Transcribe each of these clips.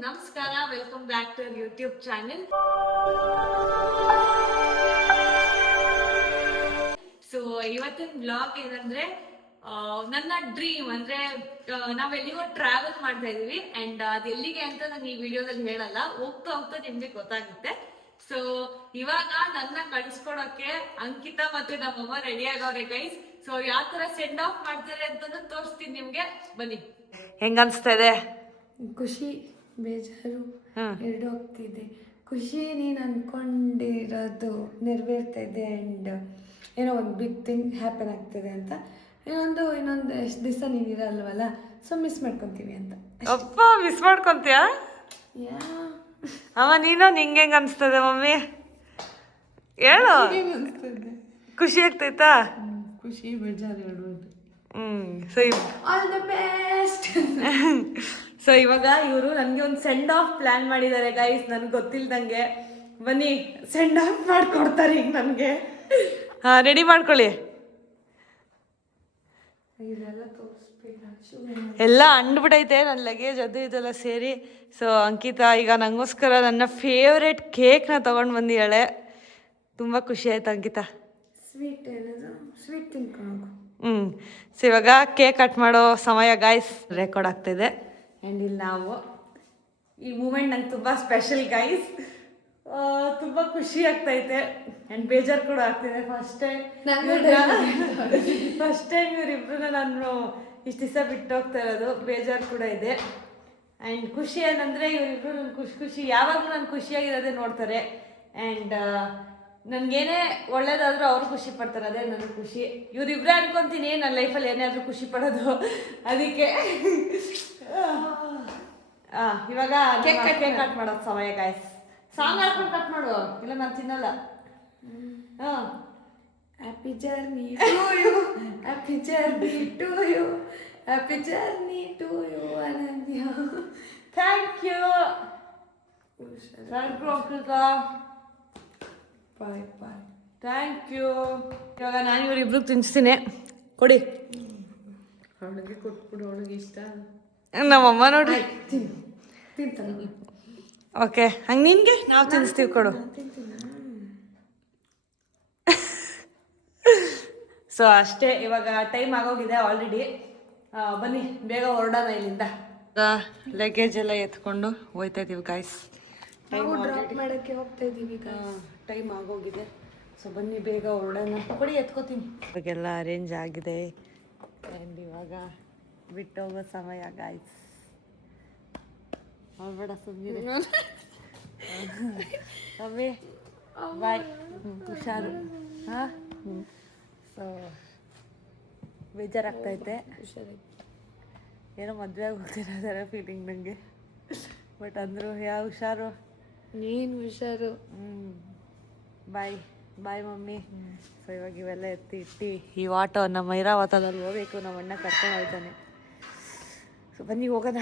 ನಮಸ್ಕಾರ, welcome back to YouTube channel. So ಇವತ್ತಿನ blog ಏನಂದ್ರೆ ನನ್ನ ಡ್ರೀಮ್ ಅಂದ್ರೆ ನಾವೆಲ್ಲಿಗೋ ಟ್ರಾವೆಲ್ ಮಾಡ್ತಾ ಇದೀವಿ ಅಂಡ್ ಅದು ಎಲ್ಲಿಗೆ ಅಂತ ನಾನು ಈ ವಿಡಿಯೋದಲ್ಲಿ ಹೇಳಲ್ಲ, ಹೋಗ್ತಾ ಹೋಗ್ತಾ ನಿಮ್ಗೆ ಗೊತ್ತಾಗುತ್ತೆ. ಸೊ ಇವಾಗ ನನ್ನ ಕಳ್ಸ್ಕೊಡಕ್ಕೆ ಅಂಕಿತಾ ಮತ್ತೆ ನಮ್ಮಮ್ಮ ರೆಡಿ ಆಗವ್ರೆ ಗೈಸ್. ಸೊ ಯಾವ ತರ ಸೆಂಡ್ ಆಫ್ ಮಾಡ್ತಾರೆ ಅಂತ ತೋರಿಸ್ತೀನಿ ನಿಮ್ಗೆ, ಬನ್ನಿ. ಹೆಂಗ ಅನ್ಸ್ತಾ ಇದೆ? ಖುಷಿ, ಬೇಜಾರು ಎರಡು ಆಗ್ತಿದೆ. ಖುಷಿ, ನೀನು ಅಂದ್ಕೊಂಡಿರೋದು ನೆರವೇರ್ತಾ ಇದೆ ಆ್ಯಂಡ್ ಏನೋ ಒಂದು ಬಿಗ್ ಥಿಂಗ್ ಹ್ಯಾಪನ್ ಆಗ್ತಿದೆ ಅಂತ. ಇನ್ನೊಂದು ಎಷ್ಟು ದಿವಸ ನೀವು ಇರಲ್ವಲ್ಲ, ಸೊ ಮಿಸ್ ಮಾಡ್ಕೊತೀವಿ ಅಂತ. ಅಪ್ಪ ಮಿಸ್ ಮಾಡ್ಕೊಂತೀಯ? ಯಾ ಅಮ್ಮ ನೀನು ನಿಂಗೆ ಹೆಂಗೆ ಅನಿಸ್ತದೆ ಮಮ್ಮಿ? ಹೇಳು. ಖುಷಿ ಆಗ್ತೈತಾ? ಖುಷಿ, ಬೇಜಾರು ಎರಡು. So all the best. So ಇವಾಗ ಇವರು ನನಗೆ ಒಂದು ಸೆಂಡ್ ಆಫ್ ಪ್ಲ್ಯಾನ್ ಮಾಡಿದ್ದಾರೆ ಗೈಸ್, ನನಗೆ ಗೊತ್ತಿಲ್ದಂಗೆ. ಬನ್ನಿ ಸೆಂಡ್ ಆಫ್ ಮಾಡಿಕೊಡ್ತಾರೆ ಈಗ ನನಗೆ. ಹಾಂ, ರೆಡಿ ಮಾಡ್ಕೊಳ್ಳಿ. ಎಲ್ಲ ಅಂಡ್ಬಿಟ್ಟೈತೆ ನನ್ನ ಲಗೇಜ್ ಅದು ಇದೆಲ್ಲ ಸೇರಿ. ಸೊ ಅಂಕಿತಾ ಈಗ ನನಗೋಸ್ಕರ ನನ್ನ ಫೇವ್ರೆಟ್ ಕೇಕ್ನ ತೊಗೊಂಡು ಬಂದಿದ್ದಾಳೆ. ತುಂಬ ಖುಷಿ ಆಯ್ತು ಅಂಕಿತಾ. ಸ್ವೀಟ್ ಏನದು? ಸ್ವೀಟ್ ತಿನ್ಕೊಂಡು. ಸೊ ಇವಾಗ ಕೇಕ್ ಕಟ್ ಮಾಡೋ ಸಮಯ ಗೈಸ್, ರೆಕಾರ್ಡ್ ಆಗ್ತಾಯಿದೆ. ಆ್ಯಂಡ್ ಇಲ್ಲಿ ನಾವು ಈ ಮೂಮೆಂಟ್ ನಂಗೆ ತುಂಬ ಸ್ಪೆಷಲ್ ಗೈಸ್. ತುಂಬ ಖುಷಿ ಆಗ್ತೈತೆ ಆ್ಯಂಡ್ ಬೇಜಾರು ಕೂಡ ಆಗ್ತಿದೆ. ಫಸ್ಟ್ ಟೈಮ್ ಇವರಿಬ್ರು ನಾನು ಇಷ್ಟು ದಿವಸ ಬಿಟ್ಟು ಹೋಗ್ತಾ ಇರೋದು, ಬೇಜಾರು ಕೂಡ ಇದೆ. ಆ್ಯಂಡ್ ಖುಷಿ ಏನಂದರೆ ಇವರಿಬ್ರು ನನ್ನ ಖುಷಿ ಯಾವಾಗಲೂ ನಾನು ಖುಷಿಯಾಗಿರೋದೇ ನೋಡ್ತಾರೆ. ಆ್ಯಂಡ್ ನನಗೇನೇ ಒಳ್ಳೇದಾದರೂ ಅವ್ರು ಖುಷಿ ಪಡ್ತಾರೆ, ಅದೇ ನನಗೆ ಖುಷಿ. ಇವರಿಬ್ಬರೇ ಅನ್ಕೊತೀನಿ ನನ್ನ ಲೈಫಲ್ಲಿ ಏನೇ ಆದರೂ ಖುಷಿ ಪಡೋದು. ಅದಕ್ಕೆ ಇವಾಗ ಕೇಕ್ ಕಟ್ ಮಾಡೋದು ಸಮಯ ಗಾಯ್ಸ್. ಸಾಂಗ್ ಹಾಕೊಂಡು ಕಟ್ ಮಾಡು, ಇಲ್ಲ ನಾನು ತಿನ್ನಲ್ಲ. ಹಾಂ, happy journey to you, happy journey to you, happy journey to you Ananya. Thank you Ankita. Bye bye. Thank you. ಇವಾಗ ನಾನು ಇವರಿಬ್ರಿಗೆ ತಿನ್ನಿಸ್ತೀನಿ, ಕೊಡಿ. ಅವಳಿಗೆ ಕೊಟ್ಬಿಡು, ಅವಳಿಗೆ ಇಷ್ಟ. ನಮ್ಮಮ್ಮ ನೋಡ್ರಿ ತಿಂತಾನೆ. ಓಕೆ, ಹಂಗೆ ನಿನಗೆ ನಾವು ತಿನ್ನಿಸ್ತೀವಿ, ಕೊಡು. ಸೊ ಅಷ್ಟೇ, ಇವಾಗ ಟೈಮ್ ಆಗೋಗಿದೆ ಆಲ್ರೆಡಿ. ಬನ್ನಿ ಬೇಗ ಹೊರಡೋಣ ಇಲ್ಲಿಂದ. ಲಗೇಜ್ ಎಲ್ಲ ಎತ್ಕೊಂಡು ಹೋಯ್ತಾ ಇದ್ದೀವಿ ಗಾಯ್ಸ್. ನಾವು ಡ್ರಾಪ್ ಮಾಡೋಕ್ಕೆ ಹೋಗ್ತಾ ಇದ್ದೀವಿ. ಟೈಮ್ ಆಗೋಗಿದೆ. ಸೊ ಬನ್ನಿ ಬೇಗ ಹೊರಡೋಣ. ಕೊಡಿ, ಎತ್ಕೋತೀನಿ. ಇವಾಗೆಲ್ಲ ಅರೇಂಜ್ ಆಗಿದೆ ಆ್ಯಂಡ್ ಇವಾಗ ಬಿಟ್ಟೋಗೋ ಸಮಯ ಗಾಯ್ಸ್. ಹೊರಬೇಡ ಸುಮ್ಮನೆ ಅಮ್ಮಿ, ಬಾಯ್, ಹುಷಾರು. ಹಾಂ, ಸೊ ಬೇಜಾರಾಗ್ತೈತೆ. ಏನೋ ಮದುವೆ ಹೋಗ್ತಿರೋ ಫೀಲಿಂಗ್ ನನಗೆ. ಬಟ್ ಅಂದರು ಯಾವ ಹುಷಾರು, ನೀನು ಹುಷಾರು. ಬಾಯ್ ಬಾಯ್ ಮಮ್ಮಿ. ಸೊ ಇವಾಗ ಇವೆಲ್ಲ ಇಟ್ಟು ಈ ಆಟೋ ನಮ್ಮ ಐರಾವತದಲ್ಲಿ ಹೋಗ್ಬೇಕು. ನಮ್ಮ ಅಣ್ಣ ಕರ್ಕೊಂಡು ಹೋಗ್ತಾನೆ. ಸೊ ಬನ್ನಿ ಹೋಗೋಣ.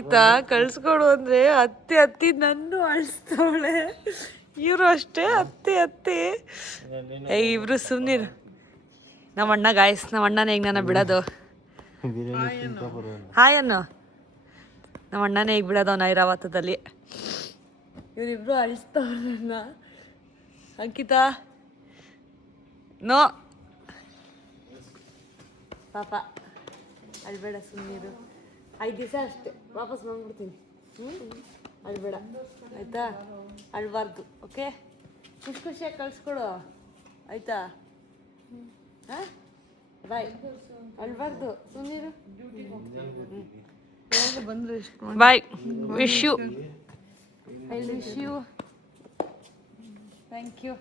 ಈತ ಕಳ್ಸ್ಕೊಡು ಅಂದರೆ ಅತ್ತಿ ನನ್ನ ಅಳಿಸ್ತವಳೆ. ಇವರು ಅಷ್ಟೇ ಅತ್ತಿ ಇಬ್ರು ಸುಮ್ಮನಿರು. ನಮ್ಮ ಅಣ್ಣ ಗಾಯ್ಸ್, ನಮ್ಮ ಅಣ್ಣನ ಈಗ ನನ್ನ ಬಿಡೋದು. ಹಾಯ್ ಅನ್ನು, ನಮ್ಮ ಅಣ್ಣನೇ ಈಗ ಬಿಡೋದು ಅವನ ಐರಾವತದಲ್ಲಿ. ಇವರಿಬ್ರು ಅಳಿಸ್ತವ್ರು ನನ್ನ. ಅಂಕಿತಾ ನೋ ಪಾಪ, ಅಳ್ಬೇಡ ಸುಮ್ಮನಿರು. 5 ದಿವಸ ಅಷ್ಟೇ, ವಾಪಸ್ ಬಂದ್ಬಿಡ್ತೀನಿ. ಅಳ್ಬೇಡ ಆಯಿತಾ, ಅಳ್ಬಾರ್ದು. ಓಕೆ, ಖುಷಿಯಾಗಿ ಕಳಿಸ್ಕೊಡು ಆಯಿತಾ? ಹಾಂ, ಬಾಯ್. ಅಳ್ಬಾರ್ದು, ಸುಮ್ಮನಿರು. ಬಂದರೆ bye. Wish you, I wish you. Thank you.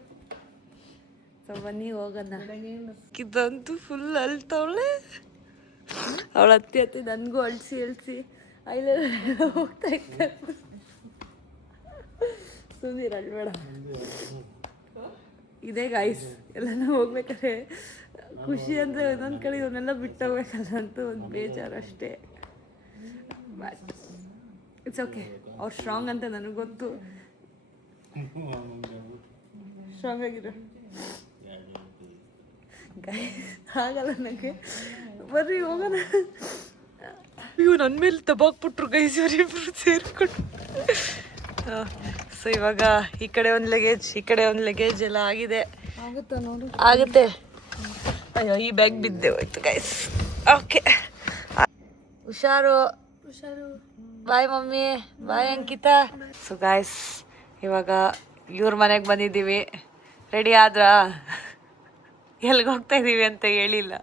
So ಬನ್ನಿ ಹೋಗೋಣ. ಇದಂತೂ ಫುಲ್ ಅಳ್ತವಳೆ. ಅವಳ ಅತ್ತಿ ನನಗೂ ಅಳಿಸಿ ಐಲೆ ಹೋಗ್ತಾ ಇತ್ತು. ಸುಂದೀರ್ ಅಳ್ಬೇಡ. ಇದೇ ಗಾಯ್ಸ್, ಎಲ್ಲನೂ ಹೋಗ್ಬೇಕಾದ್ರೆ ಖುಷಿ ಅಂದರೆ ಒಂದೊಂದು ಕಡೆ ಇವನ್ನೆಲ್ಲ ಬಿಟ್ಟು ಹೋಗ್ಬೇಕಲ್ಲ ಅಂತ ಒಂದು ಬೇಜಾರು ಅಷ್ಟೇ. ಬಟ್ ಇಟ್ಸ್ ಓಕೆ, ಅವ್ರು ಸ್ಟ್ರಾಂಗ್ ಅಂತ ನನಗೆ ಗೊತ್ತು. ಸ್ಟ್ರಾಂಗ್ ಆಗಿರೋ ಆಗಲ್ಲ ನನಗೆ. ಬರ್ರಿ ಹೋಗೋಣ. ಇವ್ ನನ್ನ ಮೇಲೆ ದಬಾಕ್ಬಿಟ್ರು ಗೈಸ್ ಇವರಿಬ್ರು ಸೇರ್ಕೊಂಡು. ಸೊ ಇವಾಗ ಈ ಕಡೆ ಒಂದು ಲಗೇಜ್ ಈ ಕಡೆ ಒಂದು ಲಗೇಜ್ ಎಲ್ಲ ಆಗಿದೆ. ಆಗುತ್ತೆ. ಅಯ್ಯೋ ಈ ಬ್ಯಾಗ್ ಬಿದ್ದೆ ಹೋಯ್ತು ಗೈಸ್. ಓಕೆ ಹುಷಾರು. ಬಾಯ್ ಮಮ್ಮಿ, ಬಾಯ್ ಅಂಕಿತಾ. ಸೊ ಗೈಸ್ ಇವಾಗ ಇವ್ರ ಮನೆಗೆ ಬಂದಿದ್ದೀವಿ. ರೆಡಿ ಆದ್ರಾ? ಎಲ್ಲಿಗೆ ಹೋಗ್ತಾ ಇದ್ದೀವಿ ಅಂತ ಹೇಳಿಲ್ಲ.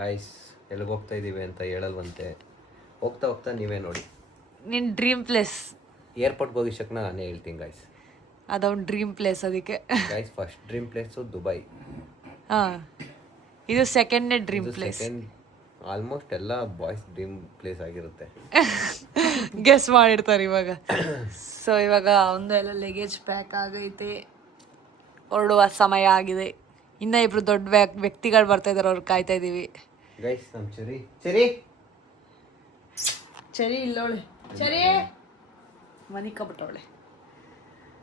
ಗಾಯ್ಸ್ ಎಲ್ಲಿಗೆ ಹೋಗ್ತಾ ಇದ್ದೀವಿ ಅಂತ ಹೇಳಲ್ವಂತೆ. ಹೋಗ್ತಾ ಹೋಗ್ತಾ ನೀವೇ ನೋಡಿ. ನಿನ್ನ ಡ್ರೀಮ್ ಪ್ಲೇಸ್ ಏರ್ಪೋರ್ಟ್ಗೆ ಹೋಗಿದ್ದಕ್ಕೆ ನಾನೇ ಹೇಳ್ತೀನಿ ಗಾಯ್ಸ್. ಅದೊಂದು ಡ್ರೀಮ್ ಪ್ಲೇಸ್ ಅದಕ್ಕೆ. Guys first dream place Dubai. ಹಾಂ, ಇದು ಸೆಕೆಂಡ್ನೇ ಡ್ರೀಮ್ ಪ್ಲೇಸ್. ಸೆಕೆಂಡ್ ಆಲ್ಮೋಸ್ಟ್ ಎಲ್ಲ ಬಾಯ್ಸ್ ಡ್ರೀಮ್ ಪ್ಲೇಸ್ ಆಗಿರುತ್ತೆ. ಗೆಸ್ ಮಾಡಿರ್ತಾರೆ ಇವಾಗ. ಸೊ ಇವಾಗ ಒಂದು ಎಲ್ಲ ಲಗೇಜ್ ಪ್ಯಾಕ್ ಆಗೈತೆ, ಹೊರಡುವ ಸಮಯ ಆಗಿದೆ. ಇನ್ನೂ ಇಬ್ರು ದೊಡ್ಡ ವ್ಯಕ್ತಿಗಳು ಬರ್ತಾ ಇದಾರೆ, ಅವ್ರು ಕಾಯ್ತಾ ಇದ್ದೀವಿ. ಗೈಸ್ ನಮ್ಮ ಚೆರಿ ಚೆರಿ ಚರಿ ಇಲ್ಲೋಳೆ. ಚರಿ ಮನಿ ಕಬಿಟ್ಟವಳೆ.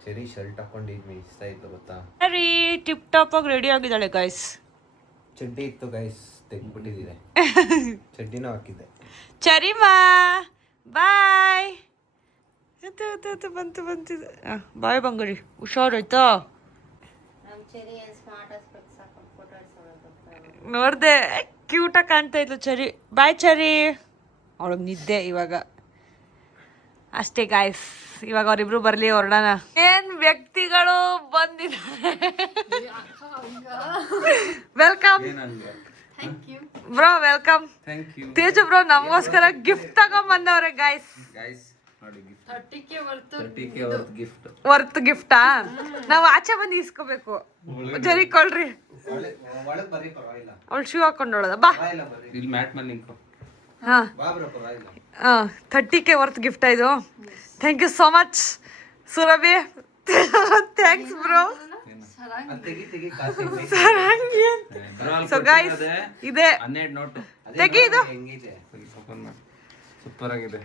ಚೆರಿ ಶರ್ಟ್ ಹಾಕೊಂಡಿದ್ವಿ, ಇಷ್ಟ ಆಯ್ತು ಗೊತ್ತಾ? ಸರಿ ಟಿಪ್ ಟಾಪ್ ಆಗಿ ರೆಡಿ ಆಗಿದ್ದಾಳೆ ಗೈಸ್. ಚಡ್ಡಿ ಇತ್ತು ಗೈಸ್, ತೆಗ್ದ್ಬಿಟ್ಟಿದ್ದೆ. ಚಡ್ಡಿನೂ ಹಾಕಿದ್ದೆ. ಚರಿಮಾ ಬಾಯ್. ಬಂತು ಬಂತಿದೆ. ಬಾಯ್ ಬಂಗಾರಿ, ಹುಷಾರಾಯ್ತಾ? ನೋಡ್ದೆ ಕ್ಯೂಟಾಗಿ ಕಾಣ್ತಾ ಇದ್ಲು ಚರಿ. ಬಾಯ್ ಚರಿ. ಅವಳಿಗೆ ನಿದ್ದೆ ಇವಾಗ. ಅಷ್ಟೇ ಗಾಯ್ಸ್, ಇವಾಗ ಅವರಿಬ್ರು ಬರ್ಲಿ, ಹೊರಡೋಣ. ಏನ್ ವ್ಯಕ್ತಿಗಳು ಬಂದಿದ್ದಾರೆ. Welcome bro, welcome. Teju bro ನಮಗೋಸ್ಕರ ಗಿಫ್ಟ್ ತಗೊಂಡ್ ಬಂದವ್ರೆ ಗಾಯ್ಸ್. ವರ್ತ್ ಗಿಫ್ಟಾ? ನಾವು ಆಚೆ ಬಂದು ಇಸ್ಕೋಬೇಕು. ಜರಿ ಕೊಳ್ರಿ. ಅವಳು ಶೂ ಹಾಕೊಂಡೋಳದ. ಬಾ. ಹಾ 30K ವರ್ತ್ ಗಿಫ್ಟ್ ಇದು. Thank you so much Surabhi. Thanks bro. So guys ಇದೆ ತೆಗಿ, ಇದು ಸೂಪರ್ ಆಗಿದೆ.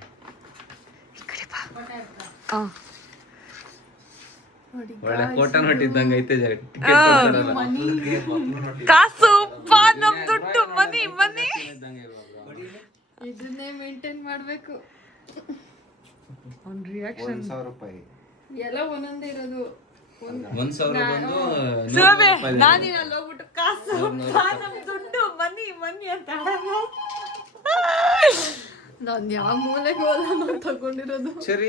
ಒಳ್ಳೆ ಕೋಟ ನೋಟಿದ್ದಂಗೆ ಐತೆ. ಕಾಸು ಪಾ, ನಮ್ ದುಡ್ಡು, ಮನಿ ಮನಿ. ಇದನ್ನೇ ಮೇಂಟೈನ್ ಮಾಡ್ಬೇಕು. 1,000 ರೂಪಾಯಿ ಎಲ್ಲ ಒಂದೊಂದೇ ಇರೋದು. 1,000 ಬಂದು ಸುರಭಿ ನಾನಿನ ಹೋಗ್ಬಿಟ್ಟು ಕಾಸು ಪಾ, ನಮ್ ದುಡ್ಡು, ಮನಿ ಮನಿ ಅಂತ ನಾನ್ ಯಾವ ಮೂಲೆಗೆ ಹೋದ ತಗೊಂಡಿರೋದು. ಸರಿ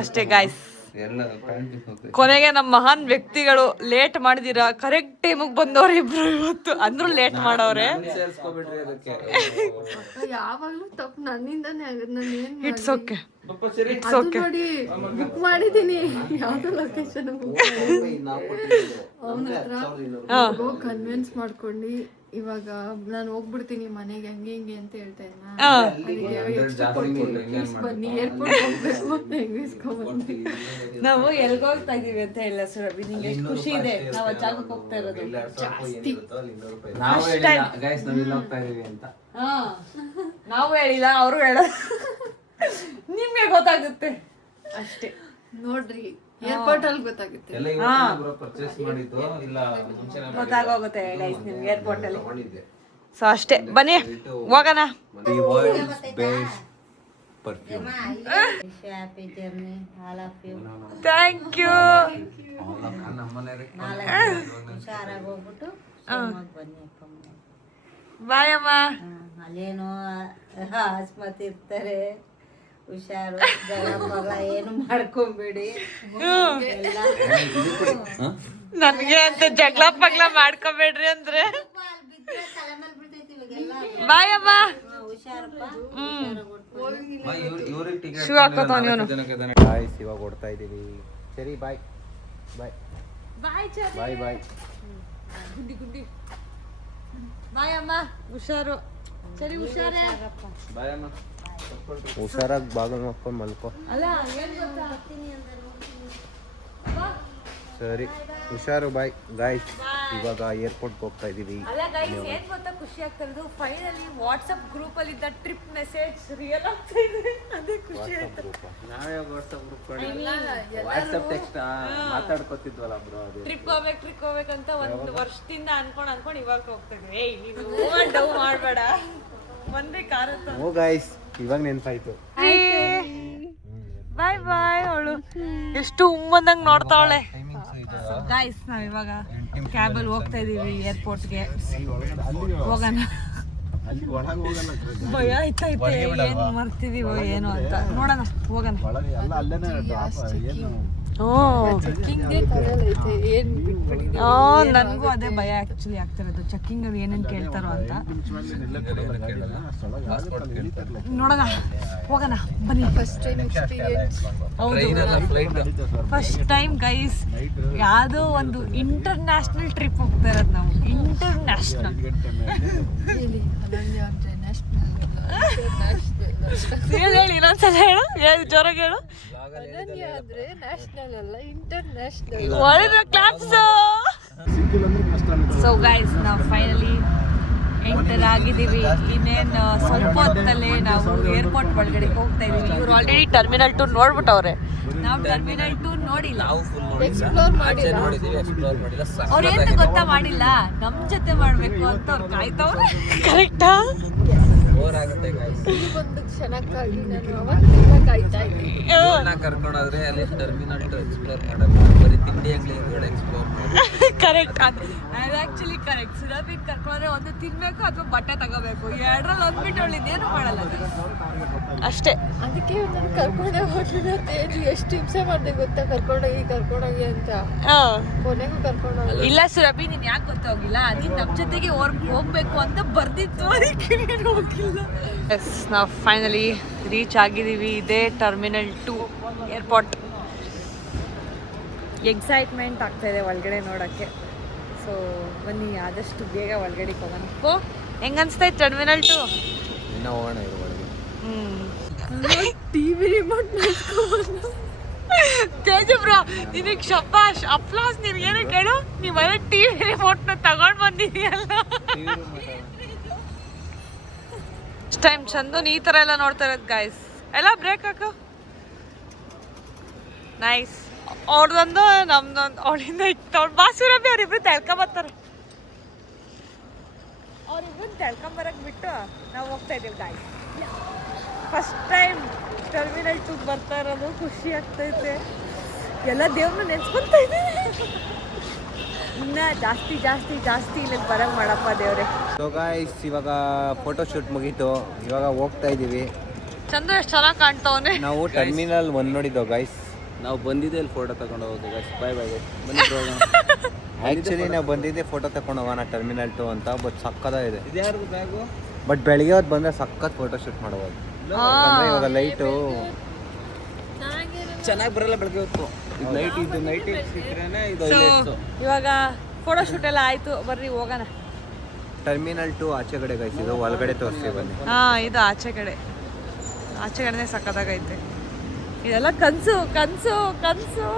ಅಷ್ಟೇ ಗಾಯ್ಸ್. ಕೊನೆಗೆ ನಮ್ಮ ಮಹಾನ್ ವ್ಯಕ್ತಿಗಳು ಲೇಟ್ ಮಾಡಿದಿರ ಕರೆಕ್ಟ್ ಟೈಮಿಗೆ ಬಂದವ್ರೆ ಇಬ್ರು. ಇವತ್ತು ಅಂದ್ರೂ ಲೇಟ್ ಮಾಡವ್ರೆ. ಯಾವಾಗ್ಲೂ ತಪ್ಪು ನನ್ನಿಂದಾನೇ ಆಗುತ್ತೆ. ನಾನು ಏನ್ ಇಟ್ಸ್ ಓಕೆ, ಇಟ್ಸ್ ಅದು ಓಕೆ. ನೋಡಿ ಬುಕ್ ಮಾಡಿದೀನಿ, ಯಾವ್ದು ಲೊಕೇಶನ್ ಅವನ ಹತ್ರ ಹೋಗಿ ಕನ್ವಿನ್ಸ್ ಮಾಡ್ಕೊಂಡು ಇವಾಗ ನಾನು ಹೋಗ್ಬಿಡ್ತೀನಿ ಮನೆಗೆ ಹಂಗೆ ಹಿಂಗೆ ಅಂತ ಹೇಳ್ತಾ ಇದ್ನ. ಬನ್ನಿ ಏರ್ಪೋರ್ಟ್ ಹೋಗ್ಬೇಕು ಅಂತ ಹೆಂಗಿಸ್ಕೊಂಡ್ಬಂದು. ನಾವು ಎಲ್ಗ ಹೋಗ್ತಾ ಇದೀವಿ ಅಂತ ಹೇಳಿಲ್ಲ ಸುರಭಿ, ನಿಂಗೆ ಎಷ್ಟು ಖುಷಿ ಇದೆ ನಾವು ಆ ಜಾಗಕ್ಕೆ ಹೋಗ್ತಾ ಇರೋದು. ನಾವು ಹೇಳಿಲ್ಲ, ಅವರು ಹೇಳೋದು ನಿಮ್ಗೆ ಗೊತ್ತಾಗುತ್ತೆ ಅಷ್ಟೇ. ನೋಡ್ರಿ ಏರ್ಪೋರ್ಟ್ ಅಲ್ಲಿ ಗೊತ್ತಾಗುತ್ತೆ. ಗೊತ್ತಾಗೋಗುತ್ತೆ ಗೈಸ್ ನಿಮ್ಗೆ ಏರ್ಪೋರ್ಟ್ ಅಲ್ಲಿ. ಸೊ ಅಷ್ಟೇ, ಬನ್ನಿ ಹೋಗೋಣ. Thank you. ಬಾಯ್ ಅಮ್ಮ. ಅಲ್ಲೇನೋ ಆಸ್ಪತ್ರೆ ಇರ್ತಾರೆ, ಹುಷಾರು, ಜಗಳ ಏನು ಮಾಡ್ಕೊಂಬಿಡಿ. ನನ್ಗೆ ಅಂತ ಜಗಳ ಪಗ್ಲ ಮಾಡ್ಕೊಬೇಡ್ರಿ ಅಂದ್ರೆ. ಬಾಯ್ ಅಮ್ಮ. ಶೂ ಹಾಕೋತಾವ ಇವನು. ಗಾಯ್ಸ್ ಇವಾಗ ಓಡ್ತಾ ಇದೀವಿ. ಸರಿ ಬಾಯ್ ಬಾಯ್ ಬಾಯ್ ಬಾಯ್. ಗುಡ್ಡಿ ಗುಡ್ಡಿ. ಬಾಯ್ ಅಮ್ಮ, ಹುಷಾರು. ಸರಿ ಹುಷಾರೇ. ಬಾಯ್ ಅಮ್ಮ. ಹುಷಾರಾಗಿ ಬಾಗಿಲು ನೋಡ್ಕೊಂಡು ಮಲ್ಕೋ. ಅಲ್ಲ ಏನ್ ಗೊತ್ತಾ, ಸರಿ ಹುಷಾರು. ಬಾಯ್ ಗಾಯ್ಸ್, ಇವಾಗ ಏರ್ಪೋರ್ಟ್ಗೆ ಹೋಗ್ತಾ ಇದೀವಿ. ಅಲ್ಲ ಗೈಸ್ ಏನ್ ಗೊತ್ತಾ ಖುಷಿ ಆಗ್ತಾ ಇರೋದು, ಫೈನಲಿ ವಾಟ್ಸ್ಆಪ್ ಗ್ರೂಪ್ ಅಲ್ಲಿ ಇದ್ದ ಟ್ರಿಪ್ ಮೆಸೇಜ್ ರಿಯಲ್ ಆಗ್ತಾ ಇದೆ. ಅದೇ ಖುಷಿ ಆಯ್ತು. ನಾವೇ ವಾಟ್ಸ್ಆಪ್ ಗ್ರೂಪ್ ವಾಟ್ಸ್ಆಪ್ ಟೆಕ್ಸ್ಟ್ ಮಾತಾಡ್ಕೊತಿದ್ವಲ್ಲ ಬ್ರೋ. ಅದು ಟ್ರಿಪ್ ಹೋಗ್ಬೇಕಂತ ಒಂದು ವರ್ಷದಿಂದ ಅನ್ಕೊಂಡ್ ಇವಾಗ ಹೋಗ್ತಾ ಇದ್ವಿ. ಏಯ್ ನೀನು ಡವ್ ಮಾಡ್ಬೇಡ. ಒಂದೇ ಕಾರ ಓ ಗೈಸ್ ಇವಾಗ ನೆನ್ಪಾಯ್ತು. ಬಾಯ್ ಬಾಯ್. ಅವಳು ಎಷ್ಟು ಉಮ್ಮಂದಂಗ್ ನೋಡ್ತಾವಳೆ. ಗಾಯ್ಸ್ ನಾವ್ ಇವಾಗ ಕ್ಯಾಬಲ್ಲಿ ಹೋಗ್ತಾ ಇದೀವಿ ಏರ್ಪೋರ್ಟ್ಗೆ. ಹೋಗೋಣ. ಅಲ್ಲಿ ಒಳಗೆ ಹೋಗಲ್ಲ, ಭಯ ಆಯ್ತೈತೆ ಏನ್ ಮಾಡ್ತಿದೀವೋ ಏನೋ ಅಂತ. ನೋಡೋಣ ಹೋಗೋಣ. ಒಳಗೆ ಎಲ್ಲ ಅಲ್ಲೇನೆ ಡ್ರಾಪ್ ಏನು ನನಗೂ ಅದೇ ಭಯ ಆಕ್ಚುಲಿ ಆಗ್ತಿರೋದು. ಚೆಕ್ಕಿಂಗ್ ಅಲ್ಲಿ ಏನೇನ್ ಕೇಳ್ತಾರೋ ಅಂತ. ನೋಡೋಣ ಹೋಗೋಣ ಬನ್ನಿ. ಫಸ್ಟ್ ಟೈಮ್ ಗೈಸ್ ಯಾವುದೋ ಒಂದು ಇಂಟರ್ನ್ಯಾಷನಲ್ ಟ್ರಿಪ್ ಹೋಗ್ತಾ ಇರೋದು ನಾವು. ಇಂಟರ್ನ್ಯಾಷನಲ್ ಹೇಳಿ ಇನ್ನೊಂದ್ಸಲ ಹೇಳು ಜೋರಾಗಿ ಹೇಳು. ಸೊ ಗೈಸ್ ನಾವು ಫೈನಲಿ ಎಂಟರ್ ಆಗಿದ್ದೀವಿ. ಇನ್ನೇನು ಸ್ವಲ್ಪ ಹೊತ್ತಲ್ಲೇ ನಾವು ಏರ್ಪೋರ್ಟ್ ಒಳಗಡೆ ಹೋಗ್ತಾ ಇದೀವಿ. ಇವ್ರು ಆಲ್ರೆಡಿ ಟರ್ಮಿನಲ್ 2 ನೋಡ್ಬಿಟ್ಟವ್ರೆ. ನಾವು ಟರ್ಮಿನಲ್ 2 ನೋಡಿಲ್ಲ. ಅವ್ರೇನು ಗೊತ್ತಾ ಮಾಡಿಲ್ಲ, ನಮ್ ಜೊತೆ ಮಾಡ್ಬೇಕು ಅಂತ ಅವ್ರು ಕಾಯ್ತವ್ರೆ. ಕರೆಕ್ಟಾ? ಒಂದು ಕ್ಷಣಕ್ಕಾಗಿ ನಾನು ಅವತ್ತಿಂದ ಕಾಯ್ತಾ ಇದ್ದೀನಿ. ಕರ್ಕೊಂಡೋದ್ರೆ ಅಲ್ಲಿ ಟರ್ಮಿನಲ್ 2 ಎಕ್ಸ್ಪ್ಲೋರ್ ಮಾಡಲ್ಲ, ಬರೀ ತಿಂಡಿ ಅಂಗಡಿಗಳು ಎಕ್ಸ್ಪ್ಲೋರ್ ಮಾಡಲ್ಲ. ಕರೆಕ್ಟ್. ಅದು ಆಕ್ಚುಲಿ ಕರೆಕ್ಟ್. ಸುರಭಿ ಕರ್ಕೊಂಡ್ರೆ ಒಂದು ತಿನ್ಬೇಕು ಅಥವಾ ಬಟ್ಟೆ ತಗೋಬೇಕು. ಎರಡರಲ್ಲಿ ಒಂದ್ಬಿಟ್ಟು ಅವಳು ಇದೇನು ಮಾಡಲ್ಲ ಅಷ್ಟೇ. ಅದಕ್ಕೆ ನಾನು ಕರ್ಕೊಂಡೇ ಹೋಗ್ಲಿಲ್ಲ. ತೇಜು ಎಷ್ಟು ಹಿಂಸೆ ಮಾಡಿದೆ ಗೊತ್ತಾ, ಕರ್ಕೊಂಡೋಗಿ ಅಂತ. ಕೊನೆಗೂ ಕರ್ಕೊಂಡೋಗಿ. ಇಲ್ಲ ಸುರಭಿ, ನೀನ್ ಯಾಕೆ ಗೊತ್ತಾಗಿಲ್ಲ, ನೀನ್ ನಮ್ ಜೊತೆಗೆ ಹೋಗ್ಬೇಕು ಅಂತ ಬರ್ದಿತ್ತು, ಅದಕ್ಕೆ ನೀನು ಹೋಗಿಲ್ಲ. ಎಸ್, ನಾವು ಫೈನಲಿ ರೀಚ್ ಆಗಿದ್ದೀವಿ. ಇದೇ ಟರ್ಮಿನಲ್ 2 ಏರ್ಪೋರ್ಟ್. ಎಕ್ಸೈಟ್ಮೆಂಟ್ ಆಗ್ತಾ ಇದೆ ಒಳಗಡೆ ನೋಡೋಕ್ಕೆ. ಸೊ ಬನ್ನಿ ಆದಷ್ಟು ಬೇಗ ಒಳಗಡೆ ಹೋಗೋಣ. ಹೆಂಗ ಅನ್ಸ್ತಾ ಟರ್ಮಿನಲ್ 2? ಇನ್ನೂ ಹೋಗೋಣ ಇದು ಒಳಗೆ. ಟಿವಿ ರಿಮೋಟ್ ತೇಜು ಬ್ರೋ, ನಿನಗೆ ಶಬ್ಬಾಷ್, ಅಪ್ಲಾಸ್. ನಿನ್ಗೇನು ಕೇಳು, ನೀವು ಮನೆ ಟಿವಿ ರಿಮೋಟ್ನ ತಗೊಂಡು ಬಂದಿದೀಯಲ್ಲ. ಟೈಮ್ ಚಂದನ್ ಈ ಥರ ಎಲ್ಲ ನೋಡ್ತಾ ಇರೋದು ಗಾಯ್ಸ್. ಎಲ್ಲ ಬ್ರೇಕ್ ಹಾಕು. ನೈಸ್. ಅವ್ರದೊಂದು ನಮ್ದೊಂದು. ಅವಳಿಂದ ಇತ್ತವ್ಳು ಬಾಸುರಭಿ ಅವ್ರಿಬ್ರು ತೆಳ್ಕೊಂಬರ್ತಾರೆ. ಅವ್ರಿಬ್ರು ತೆಳ್ಕೊಂಬರಕ್ಕೆ ಬಿಟ್ಟು ನಾವು ಹೋಗ್ತಾ ಇದ್ದೀವಿ ಗಾಯ್ಸ್. ಫಸ್ಟ್ ಟೈಮ್ ಟರ್ಮಿನಲ್ 2 ಬರ್ತಾ ಇರೋದು, ಖುಷಿ ಆಗ್ತೈತೆ. ಎಲ್ಲ ದೇವ್ರನ್ನ ನೆನ್ಸ್ಕೊತಾ ಇದ್ದೀವಿ. ಇನ್ನ ಜಾಸ್ತಿ ಜಾಸ್ತಿ ಜಾಸ್ತಿ ಇಲ್ಲಿಗೆ ಬರಂಗ್ ಮಾಡಪ್ಪ ದೇವ್ರೆ. ಸೊ ಗಾಯ್ಸ್ ಇವಾಗ ಫೋಟೋ ಶೂಟ್ ಮುಗೀತು, ಇವಾಗ ಹೋಗ್ತಾ ಇದ್ದೀವಿ. ಚಂದ್ರ ಎಷ್ಟು ಚೆನ್ನಾಗಿ ಕಾಣ್ತಾವನೆ. ನಾವು ಟರ್ಮಿನಲ್ 1 ನೋಡಿದ್ದೋ ಗೈಸ್. ನಾವು ಬಂದಿದ್ದೆ ಅಲ್ಲಿ ಫೋಟೋ ತಗೊಂಡು ಹೋಗೋದು ಗೈಸ್. ಬಾಯ್ ಬಾಯ್ ಬನ್ನಿ ಹೋಗೋಣ. ಆ್ಯಕ್ಚುಲಿ ನಾವು ಬಂದಿದ್ದೆ ಫೋಟೋ ತಗೊಂಡು ಹೋಗೋಣ ಟರ್ಮಿನಲ್ 2 ಅಂತ. ಬಟ್ ಸಕ್ಕದಾಗಿದೆ. ಇದ್ಯಾರ್ದು ಬ್ಯಾಗು? ಬಟ್ ಬೆಳಿಗ್ಗೆ ಹೊತ್ತು ಬಂದರೆ ಸಖತ್ ಫೋಟೋ ಶೂಟ್ ಮಾಡ್ಬೋದು. ಯಾಕಂದ್ರೆ ಇವಾಗ ಲೈಟು ಚೆನ್ನಾಗಿ ಬರಲ್ಲ ಬೆಳಗ್ಗೆ ಹೊತ್ತು. ಇದು ನೈಟ್, ಇದು ನೈಟ್ ಸಿಕ್ಕರೇನೆ ಇದು ಸೊ highlights. ಇವಾಗ ಫೋಟೋ ಶೂಟ್ ಎಲ್ಲ ಆಯ್ತು, ಬರ್ರಿ ಹೋಗೋಣ. ಟರ್ಮಿನಲ್ 2 ಆಚೆ ಕಡೆ ಗೈಸ್, ಇದು ಒಳಗಡೆ ತೋರಿಸ್ತೀವಿ ಬನ್ನಿ. ಇದು ಆಚೆ ಕಡೆ. ಆಚೆ ಕಡೆನೇ ಸಕ್ಕತ್ತಾಗೈತೆ. ಇದೆಲ್ಲ ಕನಸು ಕನಸು ಕನಸು.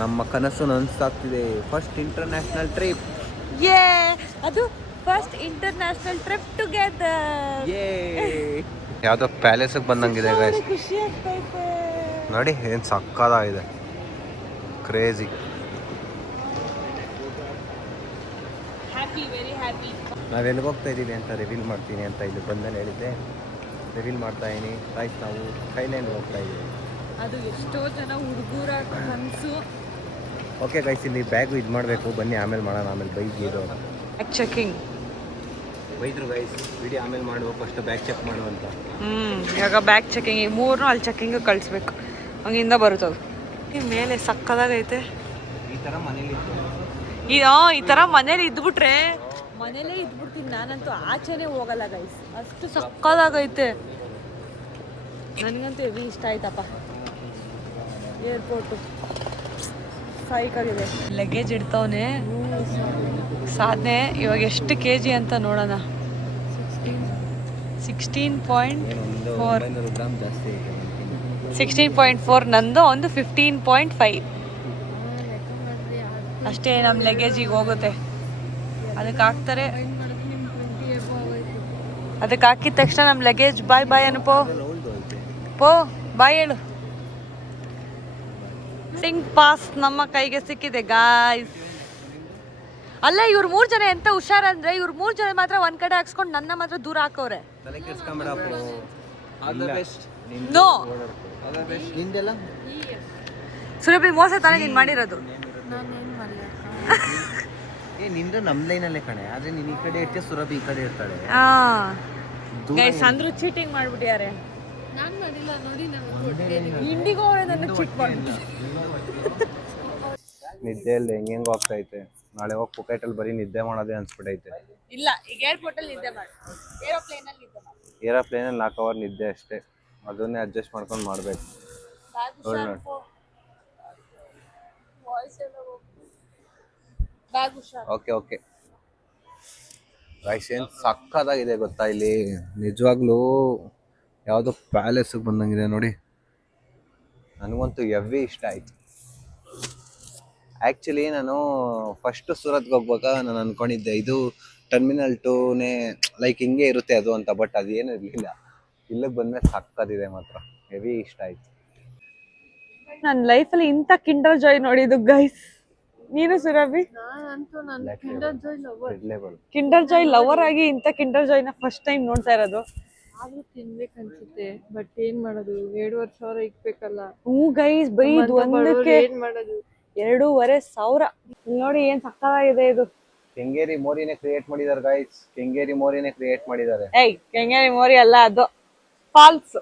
ನಮ್ಮ ಕನಸು ನನಸಾಗ್ತಿದೆ. First international trip. ಅದು ಫಸ್ಟ್ ಇಂಟರ್ನ್ಯಾಷನಲ್ ಟ್ರಿಪ್ ಟುಗೆದರ್. ಯಾವುದೋ ಪ್ಯಾಲೇಸಿಗೆ ಬಂದಂಗಿದೆ ಗೈಸ್. ಖುಷಿ ಆಗ್ತೈತೆ ನೋಡಿ ಏನು ಸಕ್ಕದಾಗಿದೆ, ಕ್ರೇಜಿ. Happy, very happy. ನಾವು ಎಲ್ಲಿಗೆ ಹೋಗ್ತಾ ಇದ್ದೀವಿ ಅಂತ ರಿವೀಲ್ ಮಾಡ್ತೀನಿ ಅಂತ ಇಲ್ಲಿ ಬಂದಲ್ಲಿ ಹೇಳಿದ್ದೆ. ರಿವೀಲ್ ಮಾಡ್ತಾ ಇದೀನಿ ಗೈಸ್. ನಾವು ಥೈಲ್ಯಾಂಡ್ ಹೋಗ್ತಾ ಇದ್ದೀವಿ. ಅದು ಎಷ್ಟೋ ಜನ ಹುಡುಗರ ಕನಸು. ಓಕೆ ಗೈಸ್, ಇಲ್ಲಿ ಬ್ಯಾಗು ಇದು ಮಾಡಬೇಕು, ಬನ್ನಿ ಆಮೇಲೆ ಮಾಡೋಣ. ಆಮೇಲೆ ಬೈದಿದ್ದು ಬ್ಯಾಗ್ ಚೆಕಿಂಗ್ ಬೈದ್ರು ಗೈಸ್, ವಿಡಿಯೋ ಆಮೇಲೆ ಮಾಡಬೇಕು, ಫಸ್ಟ್ ಬ್ಯಾಗ್ ಚೆಕ್ ಮಾಡು ಅಂತ. ಇವಾಗ ಬ್ಯಾಗ್ ಚೆಕಿಂಗ್ ಈ 3 ಅಲ್ಲಿ ಚೆಕಿಂಗ್ ಕಳಿಸ್ಬೇಕು. ಹಂಗಿಂದ ಬರುತ್ತದು. ಈ ಮೇಲೆ ಸಕ್ಕದಾಗೈತೆ. ಈ ಥರ ಮನೇಲಿ ಈ ಥರ ಮನೇಲಿ ಇದ್ಬಿಟ್ರೆ ಮನೇಲೇ ಇದ್ಬಿಡ್ತೀನಿ ನಾನಂತೂ. ಆಚೆನೇ ಹೋಗಲ್ಲ ಗೈಸ್, ಅಷ್ಟು ಸಕ್ಕದಾಗೈತೆ. ನನಗಂತೂ ಹೆವಿ ಇಷ್ಟ ಆಯ್ತಪ್ಪ. ಏರ್ಪೋರ್ಟು ಸೈಕಾಗಿದೆ. ಲಗೇಜ್ ಇಡ್ತವನೆ ಸಾಧನೆ. ಇವಾಗ ಎಷ್ಟು kg ಅಂತ ನೋಡೋಣ. 16.4 ಗ್ರಾಮ್ ಜಾಸ್ತಿ ಐತೆ. 16.4 ನಂದು, ಒಂದು 15.5 ಅಷ್ಟೇ ನಮ್ಮ ಲಗೇಜಿಗೆ ಹೋಗುತ್ತೆ. ಅದಕ್ಕೆ ಹಾಕ್ತಾರೆ. ಅದಕ್ಕೆ ಹಾಕಿದ ತಕ್ಷಣ ನಮ್ಮ ಲಗೇಜ್ ಬಾಯ್ ಬಾಯ್ ಅನ್ಪೋ. ಪೋ ಬಾಯ್ ಹೇಳು. ಸಿಂಗ್ ಪಾಸ್ ನಮ್ಮ ಕೈಗೆ ಸಿಕ್ಕಿದೆ ಗಾಯ್ಸ್. ಅಲ್ಲೇ ಇವ್ರು 3 ಜನ ಎಂತ ಹುಷಾರಂದ್ರೆ ಇವ್ರು 3 ಜನ ಮಾತ್ರ ಒಂದ್ ಕಡೆ ಹಾಕ್ಸ್ಕೊಂಡು ನನ್ನ ಮಾತ್ರ ದೂರ ಹಾಕವ್ರೆ. ತಲೆ ಕೆಡ್ಸ್ಕೊಂಬೇಡಪ್ಪ. All the best. No all the best. ನಿಂದೆಲ್ಲ ಸುರಭಿ ಮೋಸ ತಾನೇ ನೀನ್ ಮಾಡಿರೋದು. ನಿಂದ ನಮ್ ಲೈನಲ್ಲೇ ಕಣೆ, ಆದ್ರೆ ನೀನ್ ಈ ಕಡೆ ಇರ್ತೀಯ, ಸುರಭಿ ಈ ಕಡೆ ಇರ್ತಾಳೆ. ಗೈಸ್ ಅಂದ್ರು ಚೀಟಿಂಗ್ ಮಾಡ್ಬಿಟ್ಟಿದ್ದಾರೆ. ನಾನು ಮಾಡಿಲ್ಲ ನೋಡಿ. ಇಂಡಿಗೋ ಅವರೇ ನನ್ನ ಚೀಟ್ ಮಾಡ್ಬಿಟ್ಟು. ನಿದ್ದೆ ಅಲ್ಲಿ ಹೆಂಗೆಂಗೋ ಆಗ್ತೈತೆ. ನಾಳೆ ಹೋಗಿ ಪುಕೆಟಲ್ಲಿ ಬರೀ ನಿದ್ದೆ ಮಾಡೋದೇ ಅನ್ಸ್ಬಿಟ್ಟೈತೆ. ಇಲ್ಲ ಈಗ ಏರ್ಪೋರ್ಟ್ ಅಲ್ಲಿ ನಿದ್ದೆ ಮಾಡಿ, ಏರೋಪ್ಲೇನ್ ಅಲ್ಲಿ ನಿದ್ದೆ ಮಾಡಿ. ಏರೋಪ್ಲೇನಲ್ಲಿ 4 ಅವರ್ ನಿದ್ದೆ ಅಷ್ಟೇ, ಅದನ್ನೇ ಅಡ್ಜಸ್ಟ್ ಮಾಡ್ಕೊಂಡು ಮಾಡ್ಬೇಕು. ಓಕೆ ರೈಸ್ ಏನು ಸಕ್ಕತ್ತಾಗಿದೆ ಗೊತ್ತಾ ಇಲ್ಲಿ, ನಿಜವಾಗ್ಲೂ ಯಾವುದೋ ಪ್ಯಾಲೇಸಿಗೆ ಬಂದಂಗಿದೆ ನೋಡಿ. ನನಗಂತೂ ಹೆವಿ ಇಷ್ಟ ಆಯ್ತು. ಆ್ಯಕ್ಚುಲಿ ನಾನು ಫಸ್ಟು ಸೂರತ್ಗೆ ಹೋಗ್ಬೇಕಾಗ ನಾನು ಅಂದ್ಕೊಂಡಿದ್ದೆ ಇದು ಟರ್ಮಿನಲ್ 2ನೇ ಲೈಕ್ ಹಿಂಗೆ ಇರುತ್ತೆ ಅದು ಅಂತ, ಬಟ್ ಅದೇನು ಇರಲಿಲ್ಲ. ಇಲ್ಲಿಗೆ ಬಂದಮೇಲೆ ಸಕ್ಕತ್ತಿದೆ ಮಾತ್ರ, ಹೆವಿ ಇಷ್ಟ ಆಯ್ತು. ನನ್ನ ಲೈಫಲ್ಲಿ ಇಂಥ ಕಿಂಡರ್ ಜಾಯ್ ನೋಡಿದ್ದು ಗೈಸ್. ನೀನು ಸುರಭಿ? ಕಿಂಡರ್ ಜಾಯ್ ಲವರ್ ಆಗಿ ಇಂಥ ಕಿಂಡರ್ ಜಾಯ್ನ ಫಸ್ಟ್ ಟೈಮ್ ನೋಡ್ತಾ ಇರೋದು. ಆದ್ರೂ ತಿನ್ಬೇಕು ಅನ್ಸುತ್ತೆ, ಬಟ್ ಏನ್ ಮಾಡೋದು, 2,500 ಇಕ್ಬೇಕಲ್ಲ. ಗೈಸ್ ಬರೀ ಇದು ಒಂದಕ್ಕೆ ಏನ್ ಮಾಡೋದು, 2,500 ನೋಡಿ ಏನ್ ಸಕ್ಕತ್ತಾಗಿದೆ ಇದು. ಕೆಂಗೇರಿ ಮೋರಿನೇ ಕ್ರಿಯೇಟ್ ಮಾಡಿದ್ದಾರೆ ಗೈಸ್, ಕೆಂಗೇರಿ ಮೋರಿನೇ ಕ್ರಿಯೇಟ್ ಮಾಡಿದ್ದಾರೆ. ಕೆಂಗೇರಿ ಮೋರಿ ಅಲ್ಲ, ಅದು ಫಾಲ್ಸ್.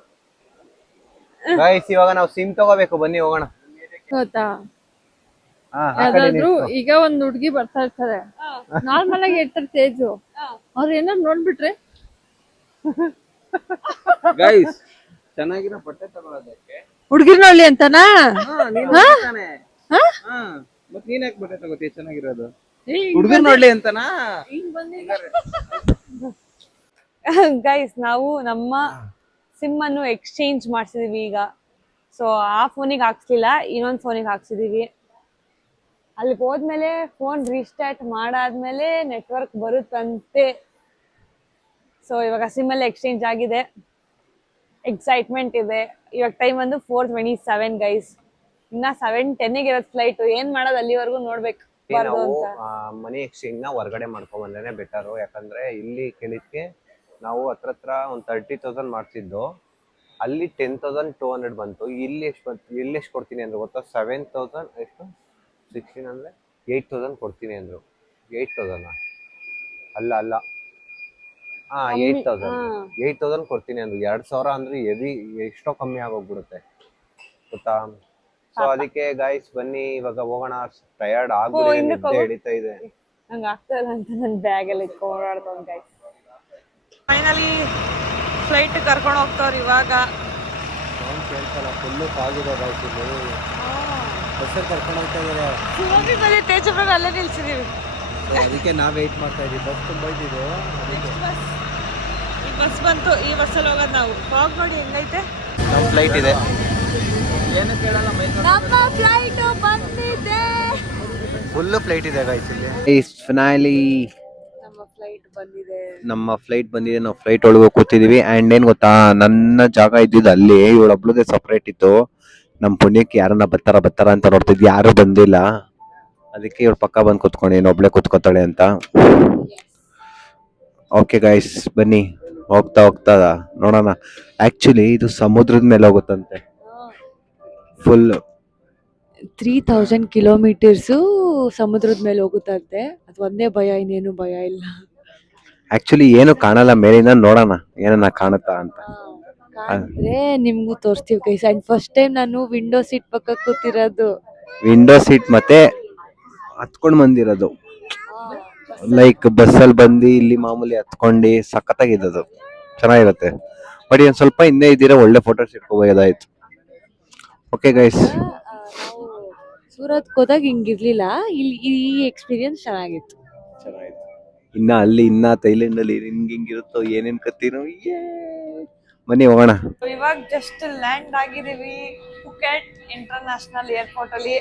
ಗೈಸ್ ಇವಾಗ ನಾವು ಸಿಮ್ ತಗೋಬೇಕು, ಬನ್ನಿ ಹೋಗೋಣ. ಗೊತ್ತಾ, ಯಾವ್ದಾದ್ರು ಈಗ ಒಂದ್ ಹುಡ್ಗಿ ಬರ್ತಾ ಇರ್ತಾರೆ, ನಾರ್ಮಲ್ ಆಗಿ ಇರ್ತಾರೆ ತೇಜು, ಅವ್ರು ಏನಾದ್ರು ನೋಡ್ಬಿಟ್ರೆ ಗೈಸ್ ಚೆನ್ನಾಗಿರೋ ಬಟ್ಟೆ ತಗೊಳ್ಳೋದಕ್ಕೆ ಹುಡ್ಗಿರ್ ನೋಡ್ಲಿ ಅಂತನಾ? ಮತ್ ನೀನ್ ಯಾಕೆ ಬಟ್ಟೆ ತಗೋತೀಯ ಚೆನ್ನಾಗಿರೋದು? ಹುಡುಗರು ನೋಡ್ಲಿ ಅಂತನಾ? ಗೈಸ್ ನಾವು ನಮ್ಮ ಸಿಮ್ ಅನ್ನು ಎಕ್ಸ್ಚೇಂಜ್ ಮಾಡ್ಸಿದೀವಿ ಈಗ. ಸೊ ಆ ಫೋನಿಗೆ ಹಾಕ್ಸ್ಲಿಲ್ಲ, ಇನ್ನೊಂದು ಫೋನಿಗೆ ಹಾಕ್ಸಿದೀವಿ. ಅಲ್ಲಿಗೆ ಹೋದ್ಮೇಲೆ ಫೋನ್ ರೀಸ್ಟಾರ್ಟ್ ಮಾಡಾದ್ಮೇಲೆ ನೆಟ್ವರ್ಕ್ ಬರುತ್ತಂತೆ. ಸೊ ಇವಾಗ ಸಿಮ್ ಅಲ್ಲಿ ಎಕ್ಸ್ಚೇಂಜ್ ಆಗಿದೆ, ಎಕ್ಸೈಟ್ಮೆಂಟ್ ಇದೆ. ಇವಾಗ ಟೈಮ್ ಒಂದು 4:27 ಗೈಸ್. ಇನ್ನ 7:10 ಇರೋದು ಫ್ಲೈಟ್. ಏನ್ ಮಾಡೋದು ಅಲ್ಲಿವರೆಗೂ ನೋಡ್ಬೇಕು. ನಾವು ಮನಿ ಎಕ್ಸ್ಚೇಂಜ್ ನ ಹೊರಗಡೆ ಮಾಡ್ಕೊಂಡ್ ಬಂದ್ರೆ ಬೆಟರು. ಯಾಕಂದ್ರೆ ಇಲ್ಲಿ ಕೇಳಿದ್ಕೆ ನಾವು ಹತ್ರ ಒಂದು 30,000 ಮಾಡ್ತಿದ್ದು, ಅಲ್ಲಿ 10,200 ಬಂತು. ಇಲ್ಲಿ ಎಷ್ಟು ಕೊಡ್ತೀನಿ ಅಂದ್ರೆ ಗೊತ್ತಾ, 7,000 ಎಷ್ಟು 16 ಅಂದ್ರೆ 8,000 ಕೊಡ್ತೀನಿ ಅಂದ್ರು. 8,000 ಅಲ್ಲ 8,000 ಕೊಡ್ತೀನಿ ಅಂದ್ರು. 2,000 ಅಂದ್ರೆ ಹೆವಿ, ಎಷ್ಟೋ ಕಮ್ಮಿ ಆಗೋಗ್ಬಿಡುತ್ತೆ ಗೊತ್ತಾ. ಸೊ ಅದಕ್ಕೆ ಗೈಸ್ ಬನ್ನಿ ಇವಾಗ ಹೋಗೋಣ. ಟಯರ್ಡ್ ಆಗ್ಬಿಟ್ಟಿದೆ, ನಿದ್ದೆ ಹಿಡಿತಾ ಇದೆ. ನಂಗೆ ಆಗ್ತಾ ಇಲ್ಲ ಅಂತ ನನ್ನ ಬ್ಯಾಗ್ ಅಲ್ಲಿ ಓಡಾಡ್ಕೊಂಡು ಗೈಸ್. ಫೈನಲಿ ಫ್ಲೈಟ್ ಕರ್ಕೊಂಡು ಹೋಗ್ತಾವ್ರು ಇವಾಗ. ಕೇಳ್ತಲ್ಲ, ಫುಲ್ಲು ಕಾಗಿದೆ ಗೈಸ್. ಇಲ್ಲಿ ಬಸ್ಸಲ್ಲಿ ಕರ್ಕೊಂಡು ಹೋಗ್ತಾ ಇದ್ದಾರೆ. ಸುರಭಿ ಬರೀ ತೇಜಪ್ರಭು ಅಲ್ಲೇ ನಿಲ್ಸಿದೀವಿ. ಅದಕ್ಕೆ ನಾವು ವೆಯ್ಟ್ ಮಾಡ್ತಾ ಇದ್ದೀವಿ. ಬಸ್ ತುಂಬ ಇದ್ದಿದ್ದು. ಈ ಬಸ್ ಬಂತು, ಈ ಬಸ್ಸಲ್ಲಿ ಹೋಗೋದು ನಾವು. ಫಾಗ್ ನೋಡಿ ಹೆಂಗೈತೆ. ನಮ್ಮ ಫ್ಲೈಟ್ ಇದೆ. ಏನು ಕೇಳಲ್ಲ, ನಮ್ಮ ಫ್ಲೈಟ್ ಬಂದಿದೆ. ಫುಲ್ಲು ಫ್ಲೈಟ್ ಇದೆ ಗೈಸ್ ಇಲ್ಲಿ. ಫೈನಲಿ ನಮ್ಮ ಫ್ಲೈಟ್ ಬಂದಿದೆ. ನಾವು ಫ್ಲೈಟ್ ಒಳಗೆ ಕೂತಿದೀವಿ. ಆ್ಯಂಡ್ ಏನು ಗೊತ್ತಾ, ನನ್ನ ಜಾಗ ಇದ್ದಿದ್ದು ಅಲ್ಲಿ, ಇವಳೊಬ್ಳದೇ ಸಪ್ರೇಟ್ ಇತ್ತು. ನಮ್ಮ ಪುಣ್ಯಕ್ಕೆ ಯಾರನ್ನ ಬರ್ತಾರ ಅಂತ ನೋಡ್ತಿದ್ವಿ, ಯಾರು ಬಂದಿಲ್ಲ. ಅದಕ್ಕೆ ಇವಳು ಪಕ್ಕ ಬಂದು ಕೂತ್ಕೊಂಡು ಇನ್ನೊಬ್ಳೆ ಕೂತ್ಕೋತಾಳೆ ಅಂತ. ಓಕೆ ಗೈಸ್ ಬನ್ನಿ, ಹೋಗ್ತಾ ನೋಡೋಣ. ಆ್ಯಕ್ಚುಲಿ ಇದು ಸಮುದ್ರದ ಮೇಲೆ ಹೋಗುತ್ತಂತೆ. ಫುಲ್ 3,000 ಕಿಲೋಮೀಟರ್ಸು ಸಮುದ್ರದ ಮೇಲೆ ಹೋಗುತ್ತಂತೆ. ಅದು ಒಂದೇ ಭಯ, ಇನ್ನೇನು ಭಯ ಇಲ್ಲ. ಆಕ್ಚುಲಿ ಏನು ಕಾಣಲ್ಲ, ಮೇಲಿಂದ ನೋಡೋಣ ಏನನ್ನ ಕಾಣುತ್ತಾ ಅಂತ. ಅಂದ್ರೆ ನಿಮ್ಗೂ ತೋರಿಸ್ತೀವಿ ಗೈಸ್. ಅಂಡ್ ಫಸ್ಟ್ ಟೈಮ್ ನಾನು ವಿಂಡೋ ಸೀಟ್ ಪಕ್ಕ ಕೂತಿರೋದು. ವಿಂಡೋ ಸೀಟ್ ಮತ್ತೆ ಹತ್ಕೊಂಡ್ ಬಂದಿರೋದು, ಲೈಕ್ ಬಸ್ಸಲ್ಲಿ ಬಂದು ಇಲ್ಲಿ ಮಾಮೂಲಿ ಹತ್ಕೊಂಡು ಸಖತ್ತಾಗಿದ್ದದು, ಚೆನ್ನಾಗಿರುತ್ತೆ. ಬಟ್ ಏನ್ ಸ್ವಲ್ಪ ಹಿಂದೆ ಇದ್ದೀರಾ, ಒಳ್ಳೆ ಫೋಟೋಸ್ ಇಟ್ಕೋಬೋದಾಯ್ತು. ಓಕೆ ಗೈಸ್, ನಾವು ಸೂರತ್ ಹೋದಾಗ ಹಿಂಗಿರ್ಲಿಲ್ಲ, ಇಲ್ಲಿ ಈ ಎಕ್ಸ್ಪೀರಿಯನ್ಸ್ ಚೆನ್ನಾಗಿತ್ತು. ಇನ್ನ ಥೈಲ್ಯಾಂಡ್ ಅಲ್ಲಿ ಹಿಂಗಿರುತ್ತೋ ಏನೇನ್ ಕತ್ತೀನೋ. ಬನ್ನಿ ಹೋಗೋಣ. ಇವಾಗ ಜಸ್ಟ್ ಲ್ಯಾಂಡ್ ಆಗಿದೀವಿ ಪುಕೆಟ್ ಇಂಟರ್ನ್ಯಾಷನಲ್ ಏರ್ಪೋರ್ಟ್ ಅಲ್ಲಿ.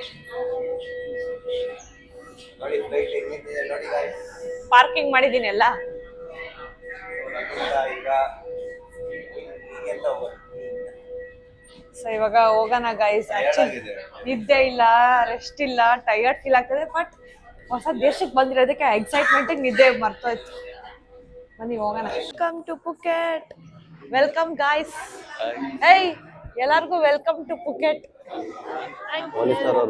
ಪಾರ್ಕಿಂಗ್ ಮಾಡಿದೀನಿ ಎಲ್ಲ. ಸೊ ಇವಾಗ ಹೋಗೋಣ ಗೈಸ್. ಆಕ್ಚುಲಿ ನಿದ್ದೆ ಇಲ್ಲ, ರೆಸ್ಟ್ ಇಲ್ಲ, ಟಯರ್ಡ್ ಫೀಲ್ ಆಗ್ತದೆ. ಬಟ್ ಹೊಸ ದೇಶಕ್ಕೆ ಬಂದಿರೋದಕ್ಕೆ ಎಕ್ಸೈಟ್ಮೆಂಟ್ ನಿದ್ದೆ ಮರ್ತೋಯ್ತು. ಬನ್ನಿ ಹೋಗೋಣ. Welcome to Phuket. Welcome guys. ಏಯ್ ಎಲ್ಲಾರ್ಗೂ ವೆಲ್ಕಮ್ ಟು ಪುಕೆಟ್. ಪೊಲೀಸರು